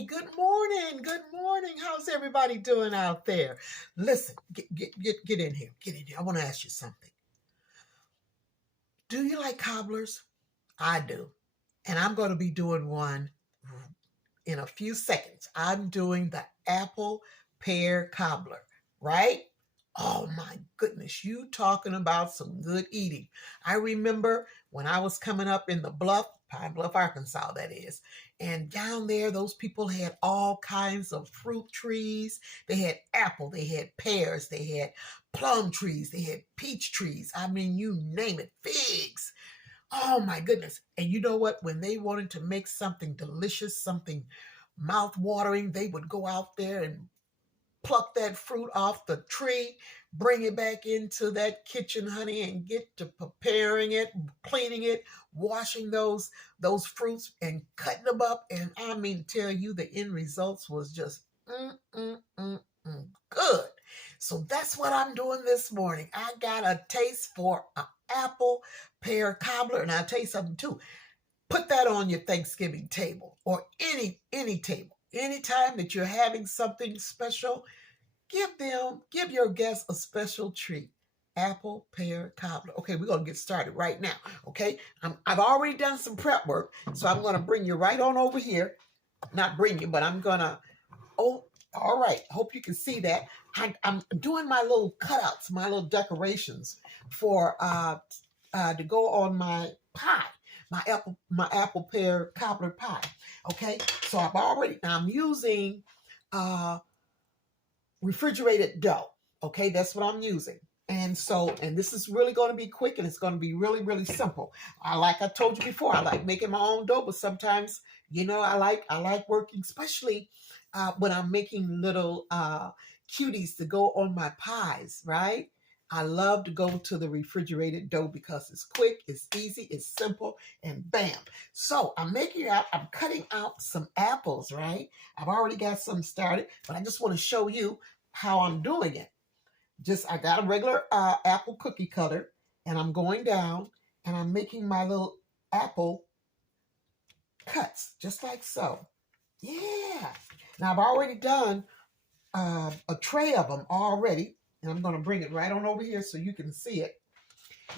Hey, good morning. Good morning. How's everybody doing out there? Listen, get in here. Get in here. I want to ask you something. Do you like cobblers? I do. And I'm going to be doing one in a few seconds. I'm doing the apple pear cobbler, right? Oh my goodness, you talking about some good eating. I remember when I was coming up in the Pine Bluff, Arkansas, that is. And down there, those people had all kinds of fruit trees. They had apple, they had pears, they had plum trees, they had peach trees. I mean, you name it, figs. Oh my goodness. And you know what? When they wanted to make something delicious, something mouth-watering, they would go out there and pluck that fruit off the tree, bring it back into that kitchen, honey, and get to preparing it, cleaning it, washing those fruits and cutting them up. And I mean to tell you, the end results was just good. So that's what I'm doing this morning. I got a taste for an apple pear cobbler, and I'll tell you something too. Put that on your Thanksgiving table or any table. Anytime that you're having something special, give your guests a special treat. Apple pear cobbler. Okay, we're gonna get started right now. Okay, I've already done some prep work, so I'm gonna bring you right on over here. Not bring you, but I'm gonna. Oh, all right. Hope you can see that. I'm doing my little cutouts, my little decorations for to go on my pie. My apple pear cobbler pie. Okay, so I'm using refrigerated dough. Okay, that's what I'm using. And this is really going to be quick, and it's going to be really, really simple. Like I told you before, I like making my own dough, but sometimes, I like working, especially when I'm making little cuties to go on my pies, right? I love to go to the refrigerated dough because it's quick, it's easy, it's simple, and bam. So I'm cutting out some apples, right? I've already got some started, but I just want to show you how I'm doing it. I got a regular apple cookie cutter, and I'm going down, and I'm making my little apple cuts, just like so. Yeah. Now I've already done a tray of them already. And I'm going to bring it right on over here so you can see it.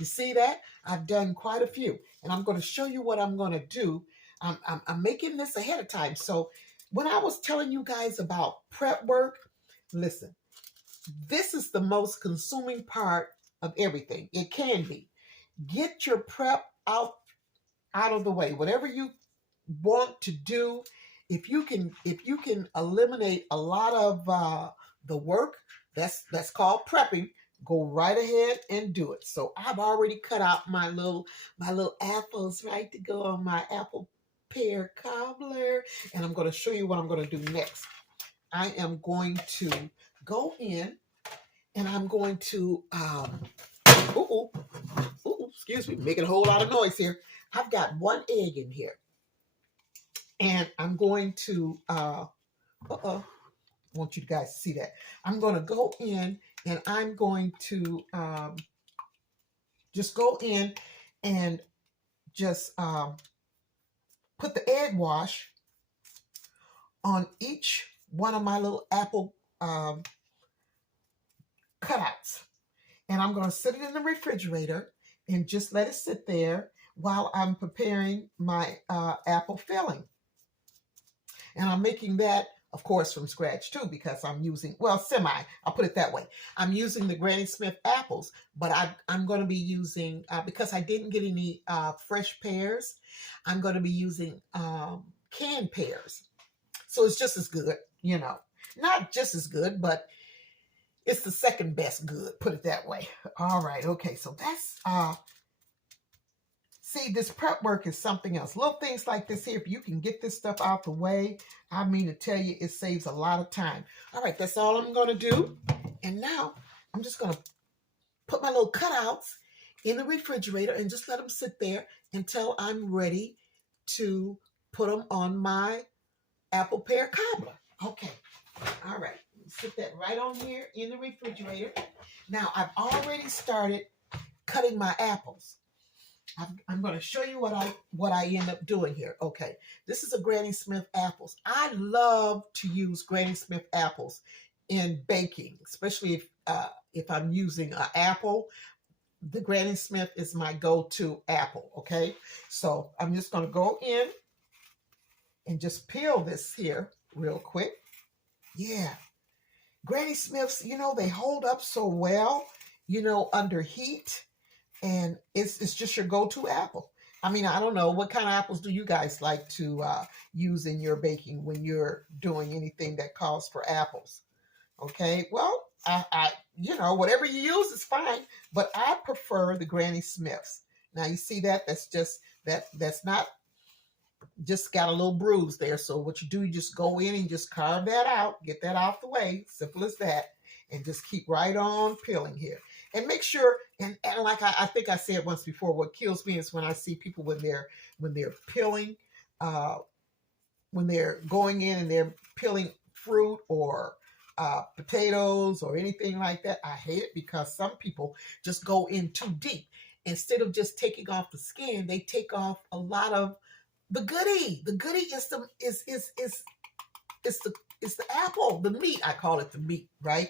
You see that? I've done quite a few. And I'm going to show you what I'm going to do. I'm making this ahead of time. So when I was telling you guys about prep work, listen, this is the most consuming part of everything. It can be. Get your prep out of the way. Whatever you want to do, if you can eliminate a lot of the work, that's called prepping. Go right ahead and do it. So I've already cut out my little apples, right, to go on my apple pear cobbler. And I'm going to show you what I'm going to do next. I am going to go in and I'm going to excuse me, making a whole lot of noise here. I've got one egg in here. And I'm going to I want you guys to see that. I'm going to go in and I'm going to just go in and just put the egg wash on each one of my little apple cutouts. And I'm going to sit it in the refrigerator and just let it sit there while I'm preparing my apple filling. And I'm making that, of course, from scratch too, because I'm using, I'll put it that way. I'm using the Granny Smith apples, but I'm going to be using, because I didn't get any fresh pears, I'm going to be using canned pears. So it's just as good, not just as good, but it's the second best good, put it that way. All right. Okay. So that's, see, this prep work is something else. Little things like this here, if you can get this stuff out the way, I mean to tell you, it saves a lot of time. All right, that's all I'm going to do. And now I'm just going to put my little cutouts in the refrigerator and just let them sit there until I'm ready to put them on my apple pear cobbler. Okay. All right. Sit that right on here in the refrigerator. Now, I've already started cutting my apples. I'm going to show you what I end up doing here. Okay, this is a Granny Smith apples. I love to use Granny Smith apples in baking, especially if I'm using an apple. The Granny Smith is my go-to apple. Okay, so I'm just going to go in and just peel this here real quick. Yeah, Granny Smiths, you know, they hold up so well, you know, under heat. And it's just your go-to apple. I mean, I don't know, what kind of apples do you guys like to use in your baking when you're doing anything that calls for apples? Okay, well, you know, whatever you use is fine, but I prefer the Granny Smiths. Now you see that that's not just got a little bruise there. So what you do, you just go in and just carve that out, get that off the way, simple as that, and just keep right on peeling here. And make sure, and like I think I said once before, what kills me is when I see people when they're peeling, when they're going in and they're peeling fruit or potatoes or anything like that. I hate it because some people just go in too deep. Instead of just taking off the skin, they take off a lot of the goodie. The goodie is the apple, the meat. I call it the meat, right?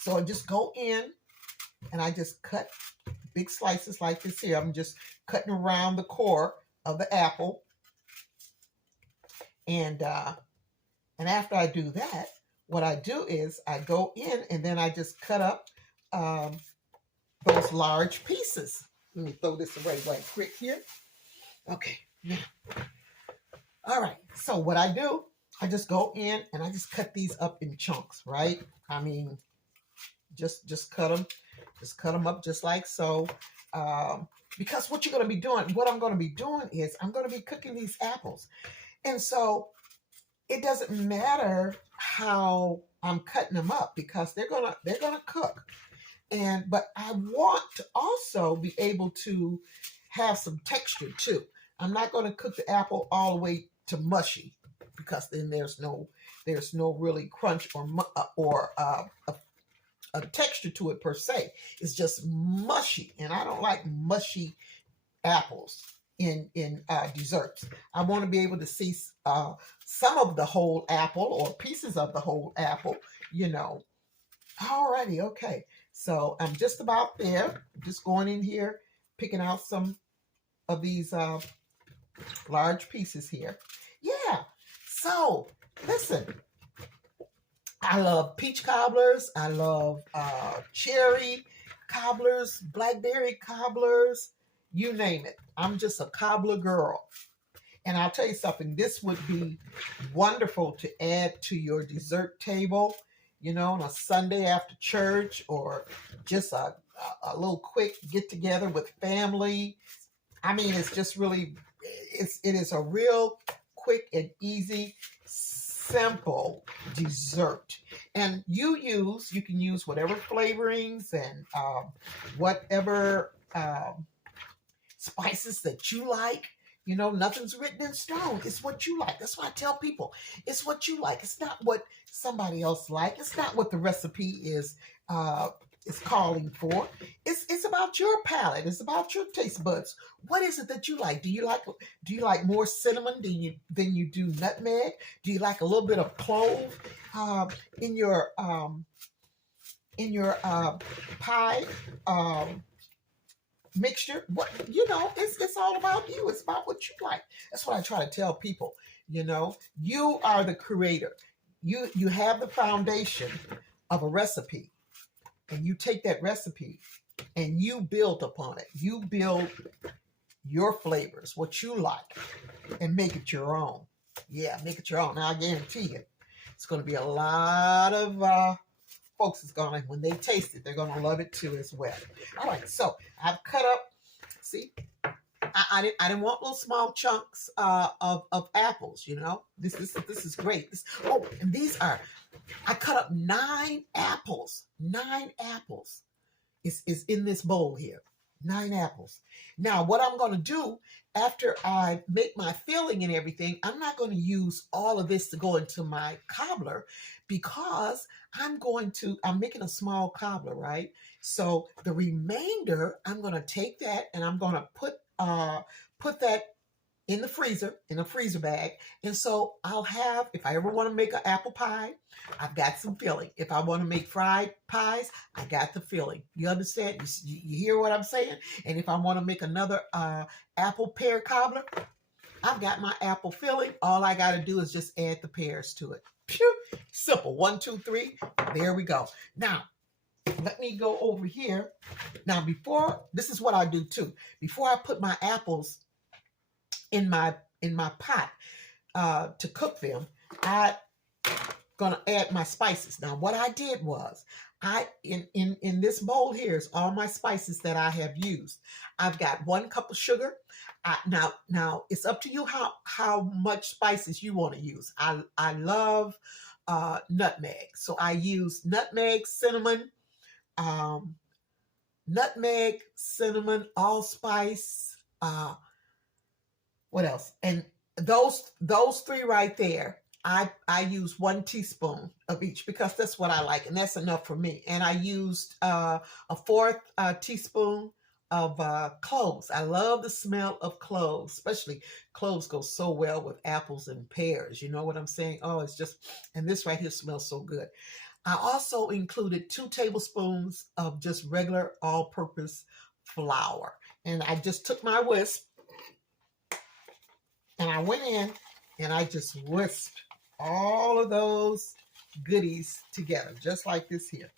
So I just go in and I just cut big slices like this here. I'm just cutting around the core of the apple. And after I do that, what I do is I go in and then I just cut up those large pieces. Let me throw this away right quick here. Okay, now. All right, so what I do, I just go in and I just cut these up in chunks, right? I mean, just cut them up just like so. Because what you're going to be doing, what I'm going to be doing is I'm going to be cooking these apples. And so it doesn't matter how I'm cutting them up because they're gonna cook. But I want to also be able to have some texture too. I'm not going to cook the apple all the way to mushy because then there's no really crunch or a texture to it per se. It's just mushy, and I don't like mushy apples in desserts. I want to be able to see some of the whole apple or pieces of the whole apple, you know. Alrighty, okay. So I'm just about there. Just going in here, picking out some of these large pieces here. Yeah. So listen, I love peach cobblers. I love cherry cobblers, blackberry cobblers, you name it. I'm just a cobbler girl. And I'll tell you something, this would be wonderful to add to your dessert table, you know, on a Sunday after church, or just a little quick get together with family. I mean, it's just really, it is a real quick and easy, simple dessert. And you can use whatever flavorings and whatever spices that you like. You know, nothing's written in stone. It's what you like. That's why I tell people, it's what you like. It's not what somebody else likes. It's not what the recipe is calling for. It's about your palate. It's about your taste buds. What is it that you like? Do you like more cinnamon than you do nutmeg? Do you like a little bit of clove in your pie? Mixture, what, you know, it's all about you. It's about what you like. That's what I try to tell people. You know, you are the creator. You have the foundation of a recipe, and you take that recipe and you build upon it. You build your flavors, what you like, and make it your own. Yeah, make it your own. Now I guarantee you, it's going to be a lot of folks is gonna, when they taste it, they're gonna love it too as well. All right, so I've cut up. See, I didn't want little small chunks of apples. You know, this is great. And these are, I cut up 9 apples. 9 apples is in this bowl here. 9 apples. Now, what I'm going to do after I make my filling and everything, I'm not going to use all of this to go into my cobbler because I'm making a small cobbler, right? So the remainder, I'm going to take that and I'm going to put put that in the freezer, in a freezer bag. And so I'll have, if I ever want to make an apple pie, I've got some filling. If I want to make fried pies, I got the filling. You understand? You hear what I'm saying? And if I want to make another apple pear cobbler, I've got my apple filling. All I got to do is just add the pears to it. Phew, simple. 1, 2, 3. There we go. Now, let me go over here. Now, this is what I do too. Before I put my apples in my pot to cook them, I'm gonna add my spices. Now, what I did was, in this bowl here is all my spices that I have used. I've got 1 cup of sugar. Now it's up to you how much spices you want to use. I love nutmeg, so I use nutmeg, cinnamon, allspice. What else? And those 3 right there, I use 1 teaspoon of each because that's what I like, and that's enough for me. And I used a 4th teaspoon of cloves. I love the smell of cloves, especially cloves go so well with apples and pears. You know what I'm saying? Oh, it's just, and this right here smells so good. I also included 2 tablespoons of just regular all-purpose flour. And I just took my whisk and I went in and I just whisked all of those goodies together, just like this here.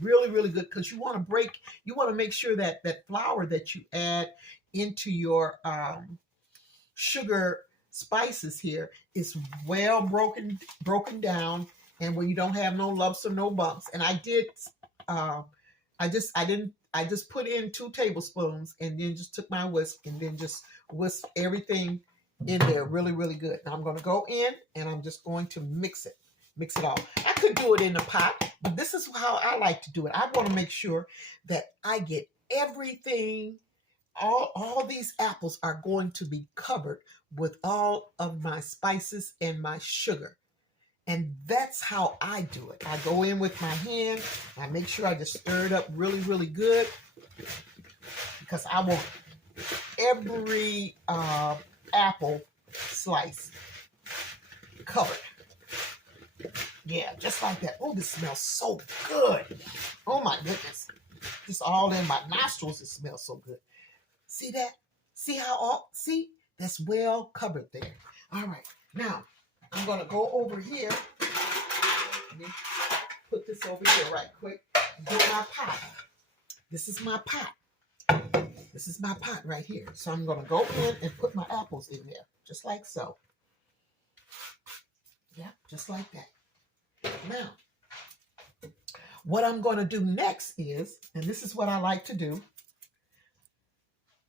Really, really good, because you want to make sure that that flour that you add into your sugar spices here is well broken down, and when you don't have no lumps or no bumps. And I just put in 2 tablespoons and then just took my whisk and then just whisked everything in there really, really good. Now I'm going to go in and I'm just going to mix it all. I could do it in a pot, but this is how I like to do it. I want to make sure that I get everything, all these apples are going to be covered with all of my spices and my sugar. And that's how I do it. I go in with my hand. I make sure I just stir it up really, really good, because I want every apple slice covered. Yeah, just like that. Oh, this smells so good. Oh my goodness. Just all in my nostrils, it smells so good. See that? See, that's well covered there. All right, now I'm gonna go over here. Let me put this over here right quick. Get my pot. This is my pot. This is my pot right here. So I'm gonna go in and put my apples in there, just like so. Yeah, just like that. Now, what I'm going to do next is, and this is what I like to do,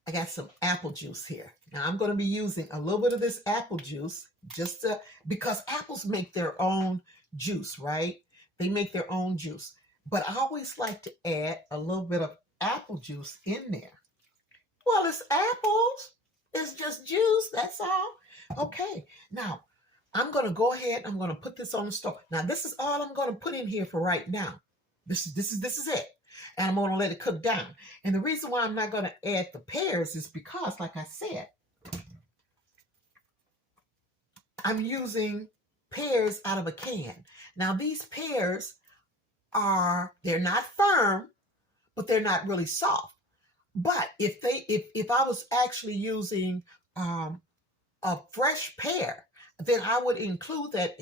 I got some apple juice here. Now, I'm going to be using a little bit of this apple juice because apples make their own juice, right? They make their own juice. But I always like to add a little bit of apple juice in there. Well, it's apples. It's just juice. That's all. Okay. Now, I'm going to go ahead. I'm going to put this on the stove. Now, this is all I'm going to put in here for right now. This is it. And I'm going to let it cook down. And the reason why I'm not going to add the pears is because, like I said, I'm using pears out of a can. Now, these pears they're not firm, but they're not really soft. But if I was actually using a fresh pear, then I would include that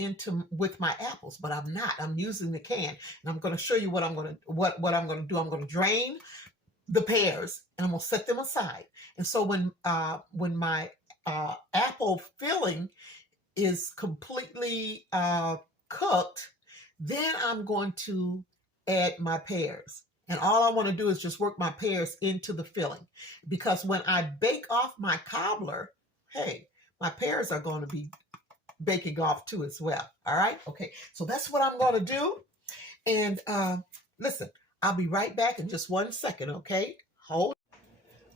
with my apples, but I'm not. I'm using the can, and I'm going to show you what I'm going to do. I'm going to drain the pears, and I'm going to set them aside. And so when my apple filling is completely cooked, then I'm going to add my pears. And all I want to do is just work my pears into the filling, because when I bake off my cobbler, hey, my pears are going to be baking off too as well. All right. Okay. So that's what I'm going to do. And listen, I'll be right back in just 1 second. Okay. Hold.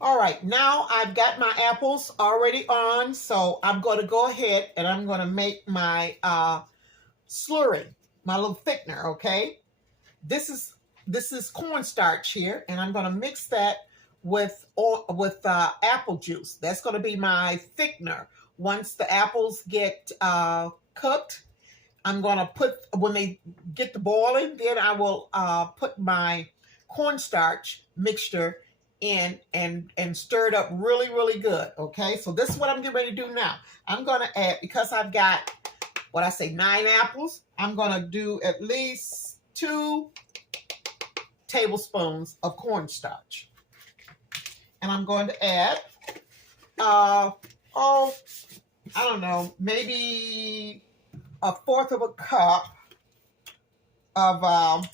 All right. Now I've got my apples already on. So I'm going to go ahead and I'm going to make my slurry, my little thickener. Okay. This is cornstarch here, and I'm going to mix that with apple juice. That's going to be my thickener. Once the apples get cooked, I'm going to put, when they get the boiling, then I will put my cornstarch mixture in and stir it up really, really good. Okay, so this is what I'm getting ready to do now. I'm going to add, because I've got, 9 apples, I'm going to do at least 2 tablespoons of cornstarch. And I'm going to add, I don't know, maybe 1/4 of a cup of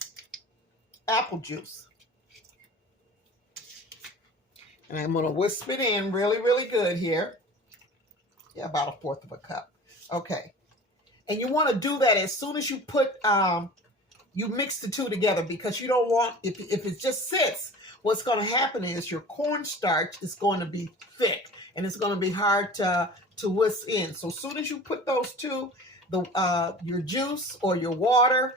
apple juice. And I'm going to whisk it in really, really good here. Yeah, about 1/4 of a cup. Okay. And you want to do that as soon as you put, you mix the two together, because you don't want, if it just sits, what's going to happen is your cornstarch is going to be thick and it's going to be hard to whisk in. So as soon as you put those two, your juice or your water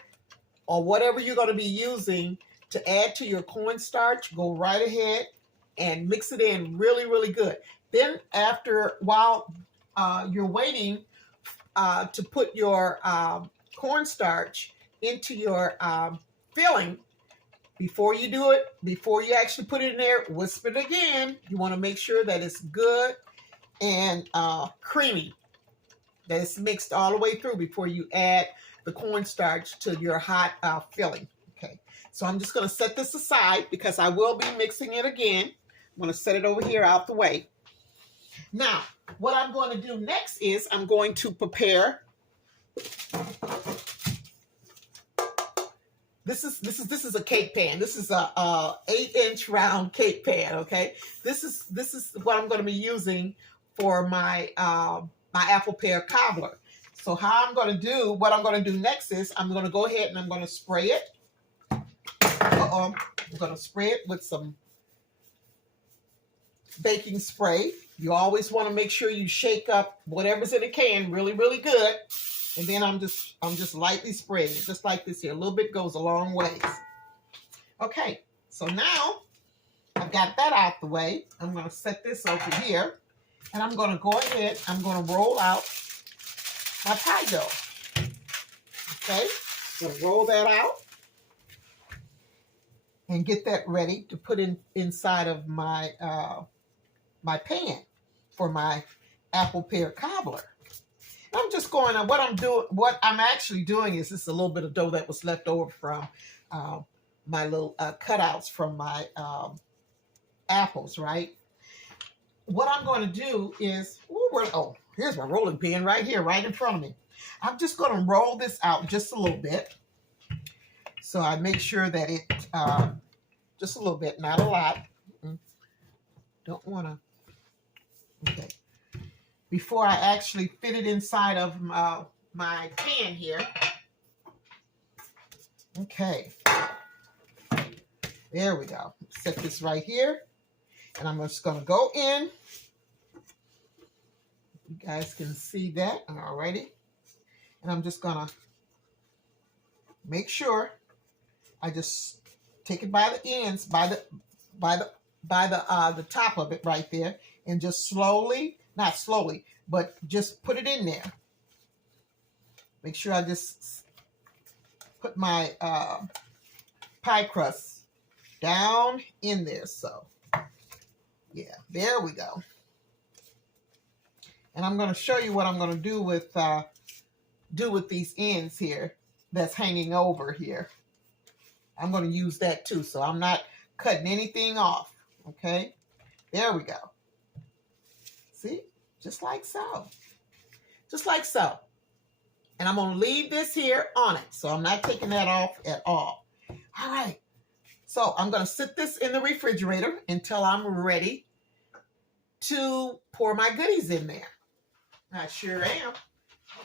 or whatever you're going to be using to add to your cornstarch, go right ahead and mix it in really, really good. Then while you're waiting to put your cornstarch into your filling, before you do it, before you actually put it in there, whisk it again. You want to make sure that it's good and creamy, that it's mixed all the way through before you add the cornstarch to your hot filling. Okay, so I'm just going to set this aside because I will be mixing it again. I'm going to set it over here out the way. Now, what I'm going to do next is I'm going to prepare. This is a cake pan. This is a 8-inch round cake pan. Okay, this is what I'm going to be using for my my apple pear cobbler. So what I'm going to do next is I'm going to go ahead and I'm going to spray it. I'm going to spray it with some baking spray. You always want to make sure you shake up whatever's in the can really, really good. And then I'm just lightly spraying it, just like this here. A little bit goes a long ways. Okay, so now I've got that out the way. I'm going to set this over here. And I'm going to go ahead, I'm going to roll out my pie dough. Okay, I'm going to roll that out and get that ready to put inside of my my pan for my apple pear cobbler. I'm just going on what I'm actually doing is this is a little bit of dough that was left over from my little cutouts from my apples, right? What I'm going to do is, here's my rolling pin right here, right in front of me. I'm just going to roll this out just a little bit. So I make sure that it, just a little bit, not a lot. Don't want to, okay. Before I actually fit it inside of my pan here. Okay. There we go. Set this right here. And I'm just going to go in. You guys can see that. Alrighty. And I'm just going to make sure I just take it by the ends, by the top of it right there, and just slowly, not slowly, but just put it in there. Make sure I just put my pie crust down in there. So, yeah, there we go. And I'm going to show you what I'm going to do with these ends here that's hanging over here. I'm going to use that too, so I'm not cutting anything off. Okay, there we go. See, just like so. Just like so. And I'm going to leave this here on it, so I'm not taking that off at all. All right. So I'm going to sit this in the refrigerator until I'm ready to pour my goodies in there. I sure am.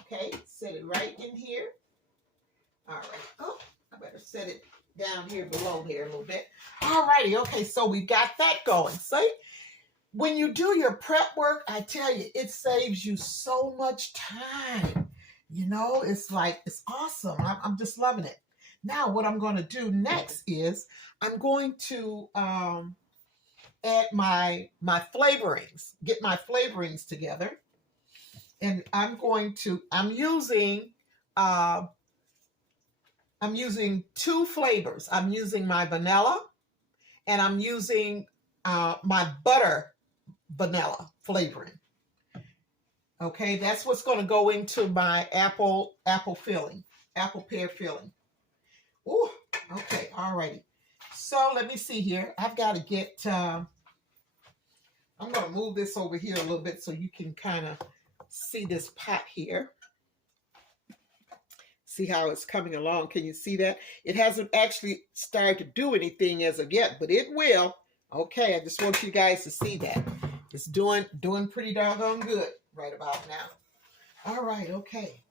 Okay, set it right in here. All right. Oh, I better set it down here below here a little bit. All righty. Okay, so we got that going. See, when you do your prep work, I tell you, it saves you so much time. You know, it's like, it's awesome. I'm just loving it. Now, what I'm going to do next is I'm going to add my flavorings, get my flavorings together. And I'm using two flavors. I'm using my vanilla, and I'm using my butter vanilla flavoring. Okay, that's what's going to go into my apple filling, apple pear filling. Oh, okay, all righty. So let me see here. I've got to get, I'm going to move this over here a little bit so you can kind of see this pot here. See how it's coming along. Can you see that? It hasn't actually started to do anything as of yet, but it will. Okay, I just want you guys to see that. It's doing pretty doggone good right about now. All right, okay.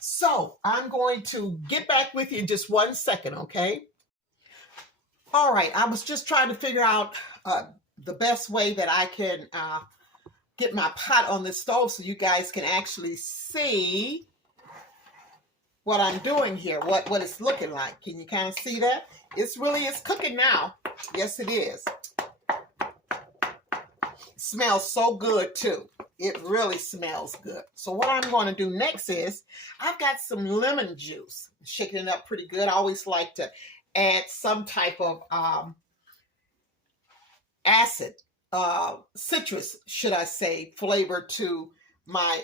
So I'm going to get back with you in just 1 second, okay? All right, I was just trying to figure out the best way that I can get my pot on the stove so you guys can actually see what I'm doing here, what it's looking like. Can you kind of see that? It's cooking now. Yes, it is. It smells so good too. It really smells good. So what I'm going to do next is I've got some lemon juice. Shaking it up pretty good. I always like to add some type of acid, citrus, should I say, flavor to my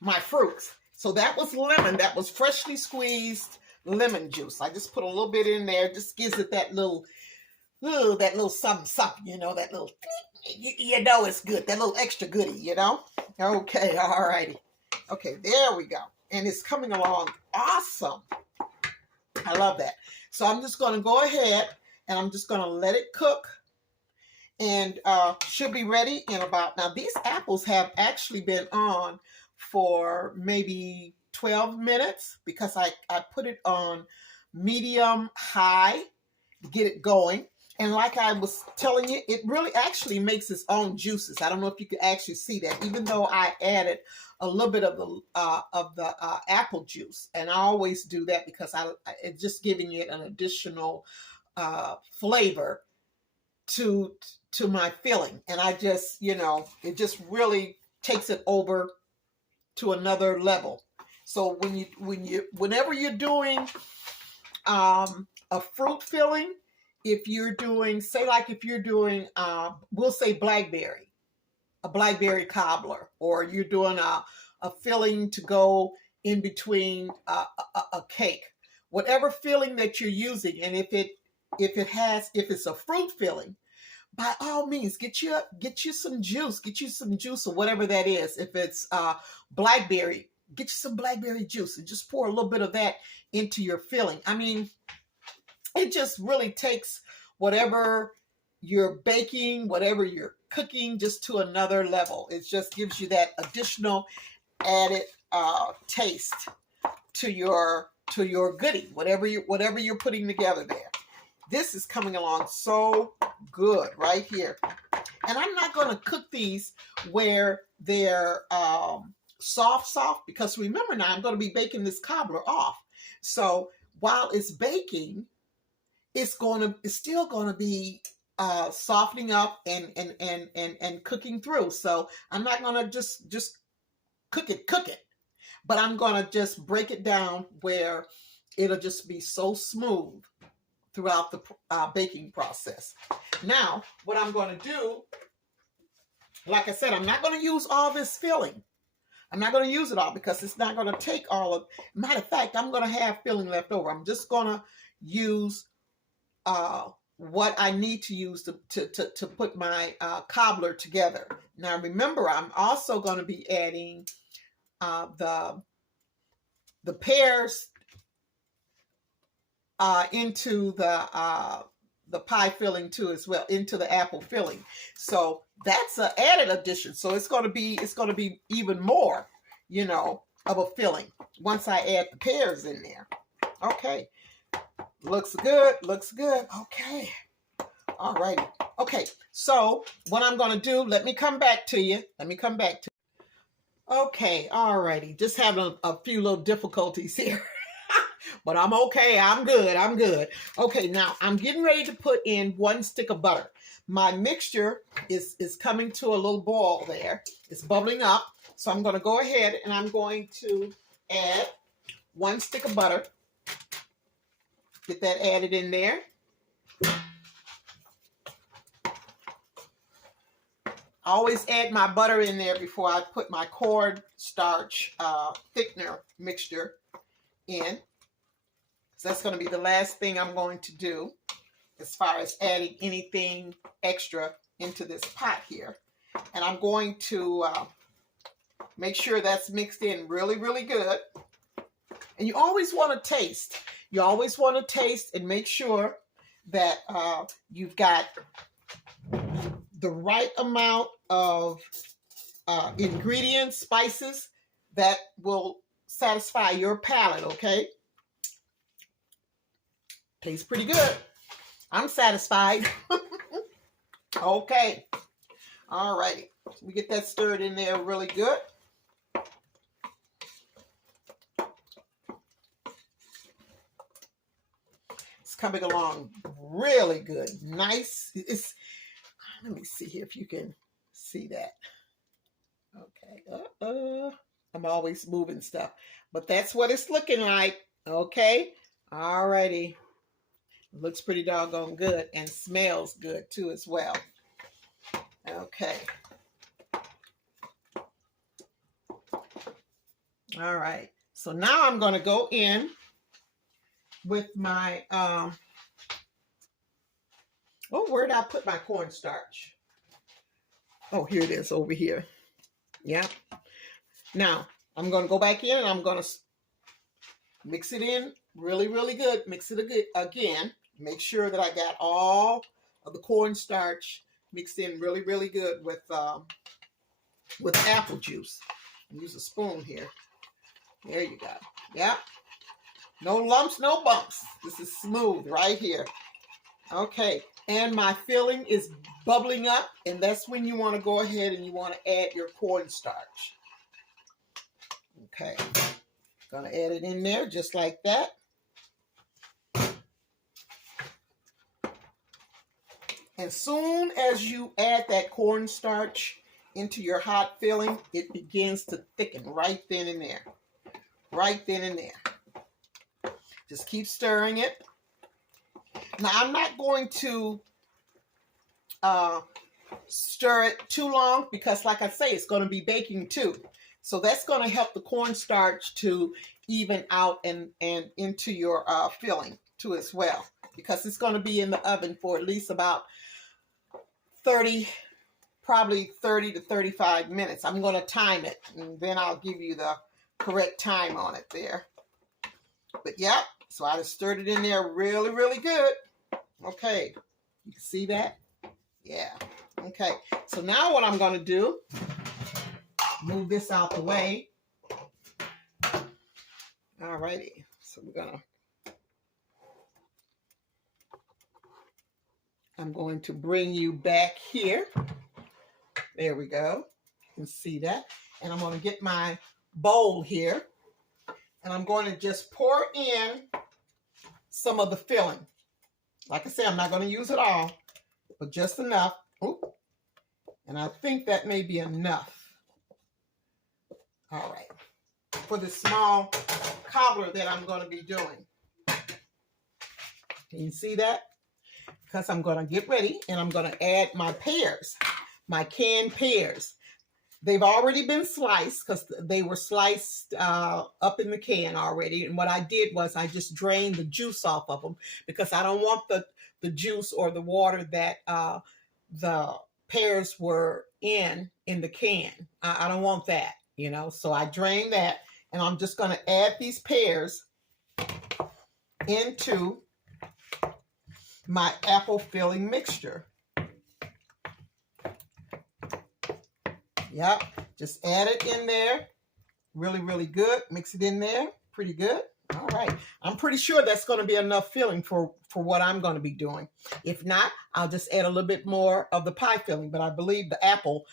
my fruits. So that was lemon. That was freshly squeezed lemon juice. I just put a little bit in there. Just gives it that little something, something, you know, that little, you know, it's good. That little extra goodie, you know? Okay, all righty. Okay, there we go. And it's coming along awesome. I love that. So I'm just going to go ahead and I'm just going to let it cook. And should be ready in about, now these apples have actually been on for maybe 12 minutes because I put it on medium high to get it going. And like I was telling you, it really actually makes its own juices. I don't know if you can actually see that, even though I added a little bit of the apple juice. And I always do that because it's just giving it an additional flavor to my filling. And I just, you know, it just really takes it over to another level. So whenever you're doing a fruit filling, if you're doing, say like if you're doing, we'll say a blackberry cobbler, or you're doing a filling to go in between a cake, whatever filling that you're using, and if it's a fruit filling, by all means, get you some juice or whatever that is. If it's blackberry, get you some blackberry juice and just pour a little bit of that into your filling. I mean, it just really takes whatever you're baking, whatever you're cooking, just to another level. It just gives you that additional added taste to your goodie, whatever you're putting together there. This is coming along so good right here. And I'm not going to cook these where they're soft, because remember now, I'm going to be baking this cobbler off. So while it's baking, it's still going to be softening up and cooking through. So I'm not going to just cook it, but I'm going to just break it down where it'll just be so smooth throughout the baking process. Now, what I'm going to do, like I said, I'm not going to use all this filling. I'm not going to use it all because it's not going to take all of, matter of fact, I'm going to have filling left over. I'm just going to use what I need to use to put my cobbler together. Now, remember, I'm also going to be adding the pears into the pie filling too as well, into the apple filling. So that's an added addition. So it's going to be even more, you know, of a filling once I add the pears in there. Okay, looks good. Okay, all righty. Okay, so what I'm going to do, let me come back to you. Okay, all righty. Just having a few little difficulties here. But I'm okay. I'm good. I'm good. Okay, now I'm getting ready to put in 1 stick of butter. My mixture is coming to a little boil there. It's bubbling up. So I'm going to go ahead and I'm going to add 1 stick of butter. Get that added in there. I always add my butter in there before I put my cornstarch thickener mixture in. So that's going to be the last thing I'm going to do as far as adding anything extra into this pot here. And I'm going to make sure that's mixed in really, really good. And you always want to taste. You always want to taste and make sure that you've got the right amount of ingredients, spices that will satisfy your palate, okay? Tastes pretty good. I'm satisfied. Okay. All righty. So we get that stirred in there really good. It's coming along really good. Nice. Let me see here if you can see that. Okay. I'm always moving stuff. But that's what it's looking like. Okay. All righty. Looks pretty doggone good and smells good too as well. Okay. All right. So now I'm going to go in with my, where did I put my cornstarch? Oh, here it is over here. Yeah. Now I'm going to go back in and I'm going to mix it in really, really good. Mix it again. Make sure that I got all of the cornstarch mixed in really, really good with apple juice. Use a spoon here. There you go. Yeah. No lumps, no bumps. This is smooth right here. Okay. And my filling is bubbling up, and that's when you want to go ahead and you want to add your cornstarch. Okay. Gonna add it in there just like that. As soon as you add that cornstarch into your hot filling, it begins to thicken right then and there. Right then and there. Just keep stirring it. Now, I'm not going to stir it too long because, like I say, it's going to be baking too. So that's going to help the cornstarch to even out and into your filling too as well, because it's going to be in the oven for at least about 30 to 35 minutes. I'm going to time it, and then I'll give you the correct time on it there. But yeah, so I just stirred it in there really, really good. Okay, you can see that? Yeah. Okay, so now what I'm going to do, move this out the way. All righty, so I'm going to bring you back here. There we go. You can see that. And I'm going to get my bowl here. And I'm going to just pour in some of the filling. Like I said, I'm not going to use it all, but just enough. Oop. And I think that may be enough. All right. For the small cobbler that I'm going to be doing. Can you see that? Because I'm going to get ready and I'm going to add my pears, my canned pears. They've already been sliced because they were sliced up in the can already. And what I did was I just drained the juice off of them because I don't want the juice or the water that the pears were in the can. I don't want that, you know. So I drained that, and I'm just going to add these pears into my apple filling mixture. Yep, just add it in there. Really, really good. Mix it in there. Pretty good. All right. I'm pretty sure that's going to be enough filling for what I'm going to be doing. If not, I'll just add a little bit more of the pie filling, but I believe the apple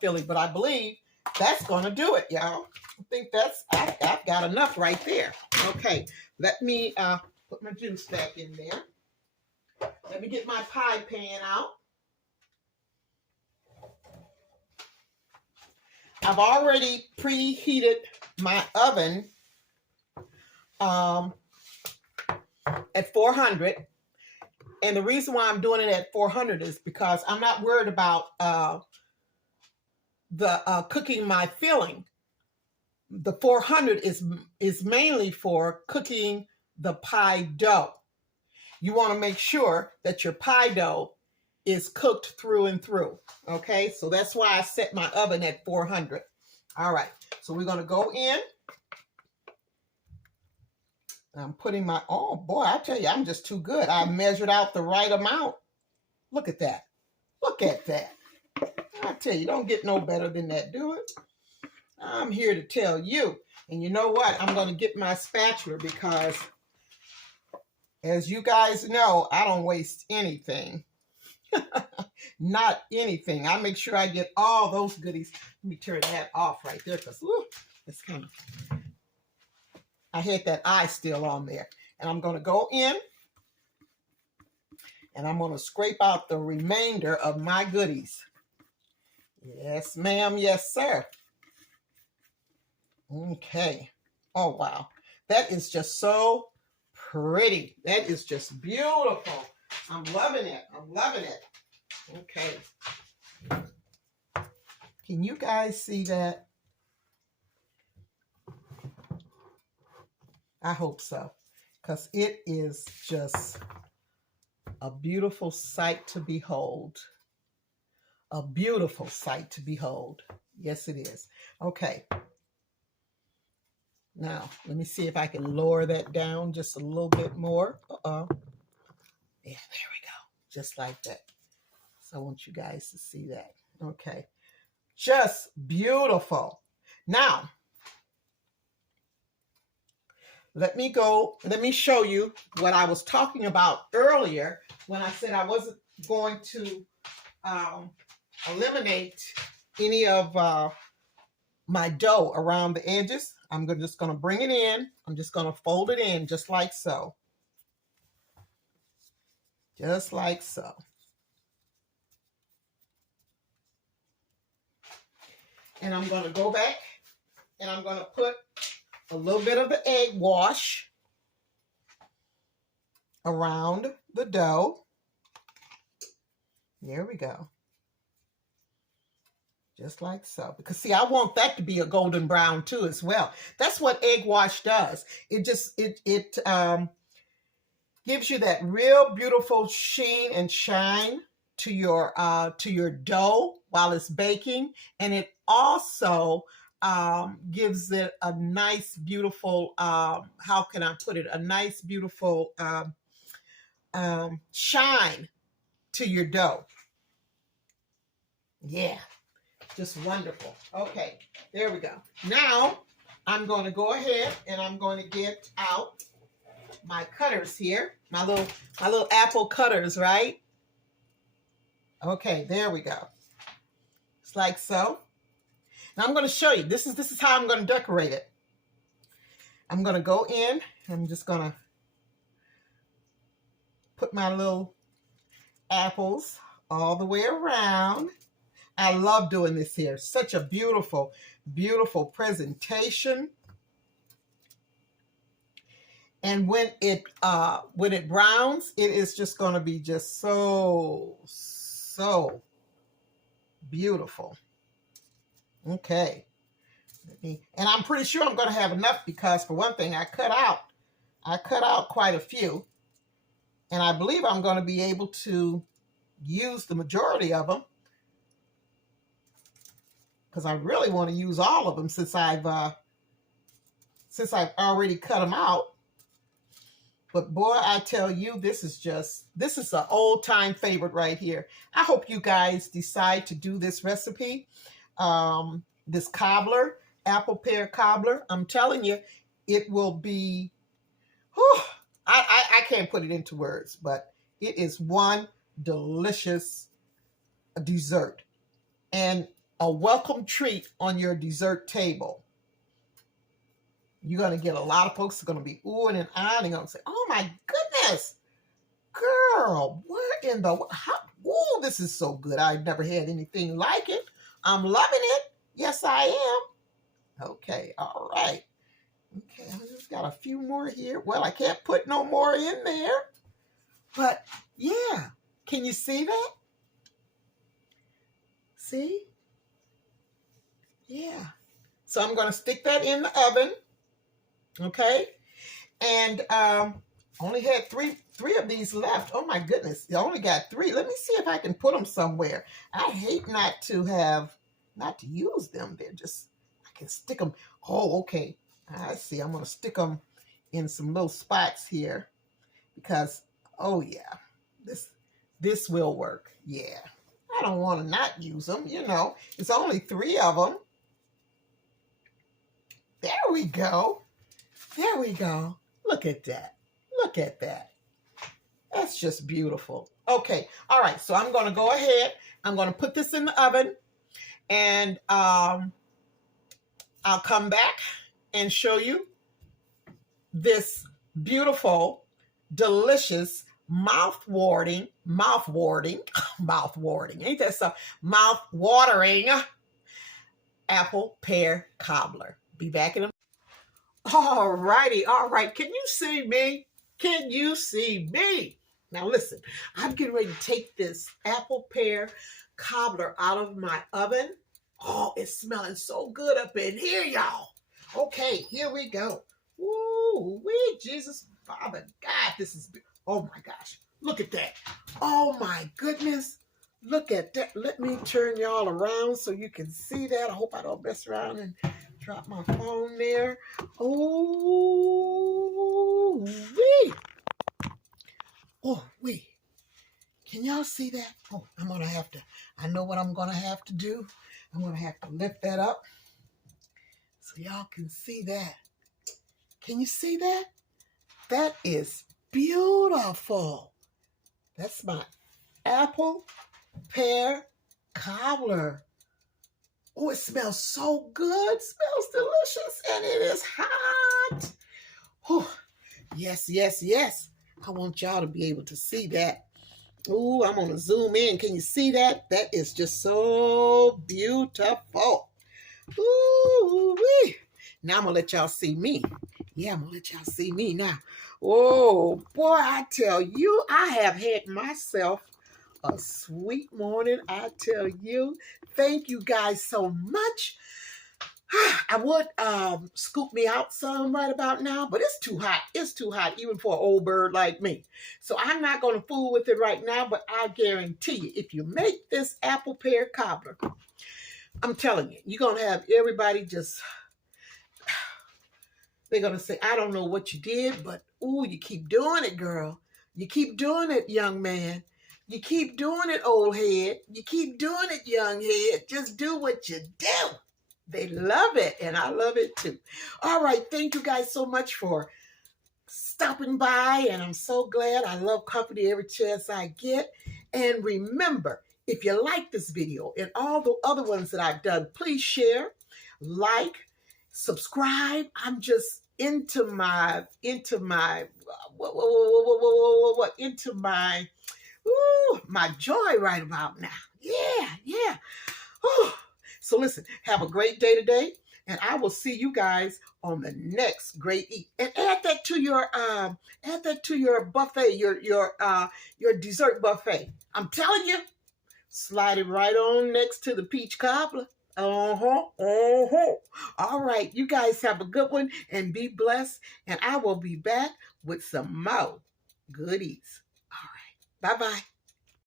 filling, but I believe that's going to do it, y'all. I think I've got enough right there. Okay, let me put my juice back in there. Let me get my pie pan out. I've already preheated my oven at 400. And the reason why I'm doing it at 400 is because I'm not worried about cooking my filling. The 400 is mainly for cooking the pie dough. You want to make sure that your pie dough is cooked through and through. Okay, so that's why I set my oven at 400. All right, so we're going to go in. I'm putting my, oh boy, I tell you, I'm just too good. I measured out the right amount. Look at that. Look at that. I tell you, don't get no better than that, do it? I'm here to tell you. And you know what? I'm going to get my spatula because, as you guys know, I don't waste anything. Not anything. I make sure I get all those goodies. Let me turn that off right there because it's kind of, I had that eye still on there. And I'm going to go in and I'm going to scrape out the remainder of my goodies. Yes, ma'am. Yes, sir. Okay. Oh, wow. That is just so pretty. That is just beautiful. I'm loving it. I'm loving it. Okay. Can you guys see that? I hope so, because it is just a beautiful sight to behold. A beautiful sight to behold. Yes, it is. Okay. Now, let me see if I can lower that down just a little bit more. Yeah, there we go. Just like that. So I want you guys to see that. Okay. Just beautiful. Now, let me show you what I was talking about earlier when I said I wasn't going to eliminate any of my dough around the edges. I'm just going to bring it in. I'm just going to fold it in just like so. Just like so. And I'm going to go back and I'm going to put a little bit of the egg wash around the dough. There we go. Just like so. Because see, I want that to be a golden brown too as well. That's what egg wash does. It just, it gives you that real beautiful sheen and shine to your dough while it's baking. And it also gives it a nice, beautiful, how can I put it? A nice, beautiful shine to your dough. Yeah. Just wonderful. Okay, there we go. Now, I'm going to go ahead and I'm going to get out my cutters here. My little apple cutters, right? Okay, there we go. It's like so. Now I'm going to show you. This is how I'm going to decorate it. I'm going to go in. I'm just going to put my little apples all the way around. I love doing this here. Such a beautiful, beautiful presentation. And when it browns, it is just going to be just so beautiful. Okay. And I'm pretty sure I'm going to have enough because, for one thing, I cut out quite a few. And I believe I'm going to be able to use the majority of them, because I really want to use all of them since I've already cut them out. But boy, I tell you, this is an old time favorite right here. I hope you guys decide to do this recipe, this cobbler, apple pear cobbler. I'm telling you, it will be, whew, I can't put it into words, but it is one delicious dessert. And a welcome treat on your dessert table. You're going to get a lot of folks who are going to be oohing and ahhing. They're going to say, oh my goodness, girl, where in the, how, ooh, this is so good. I've never had anything like it. I'm loving it. Yes, I am. Okay, all right. Okay, I just got a few more here. Well, I can't put no more in there. But yeah, can you see that? See? Yeah. So I'm going to stick that in the oven. Okay. And only had three of these left. Oh my goodness. I only got 3. Let me see if I can put them somewhere. I hate not to use them. They're just, I can stick them. Oh, okay. I see. I'm going to stick them in some little spots here because, oh yeah, this will work. Yeah. I don't want to not use them. You know, it's only 3 of them. There we go. There we go. Look at that. Look at that. That's just beautiful. Okay. All right. So I'm going to go ahead. I'm going to put this in the oven and I'll come back and show you this beautiful, delicious, mouth-watering, ain't that so? Mouth-watering apple pear cobbler. Be back in a All righty. All right. Can you see me? Can you see me? Now listen, I'm getting ready to take this apple pear cobbler out of my oven. Oh, it's smelling so good up in here, y'all. Okay, here we go. Ooh, wee, Jesus, Father God, this is, oh my gosh, look at that. Oh my goodness, look at that. Let me turn y'all around so you can see that. I hope I don't mess around and drop my phone there. Oh, wee. Oh, wee. Can y'all see that? Oh, I'm going to have to, I know what I'm going to have to do. I'm going to have to lift that up so y'all can see that. Can you see that? That is beautiful. That's my apple pear cobbler. Oh, it smells so good. It smells delicious and it is hot. Oh, yes, yes, yes. I want y'all to be able to see that. Ooh, I'm going to zoom in. Can you see that? That is just so beautiful. Ooh-wee. Now I'm going to let y'all see me. Yeah, I'm going to let y'all see me now. Oh, boy, I tell you, I have had myself a sweet morning. I tell you. Thank you guys so much. I would scoop me out some right about now, but it's too hot. It's too hot, even for an old bird like me. So I'm not going to fool with it right now, but I guarantee you, if you make this apple pear cobbler, I'm telling you, you're going to have everybody just, they're going to say, I don't know what you did, but ooh, you keep doing it, girl. You keep doing it, young man. You keep doing it, old head. You keep doing it, young head. Just do what you do. They love it, and I love it too. All right, thank you guys so much for stopping by, and I'm so glad. I love company every chance I get. And remember, if you like this video and all the other ones that I've done, please share, like, subscribe. I'm just into my my joy right about now. Yeah. Oh. So listen, have a great day today, and I will see you guys on the next great eat. And add that to your buffet, your dessert buffet. I'm telling you, slide it right on next to the peach cobbler. All right, you guys have a good one and be blessed. And I will be back with some more goodies. All right, bye-bye.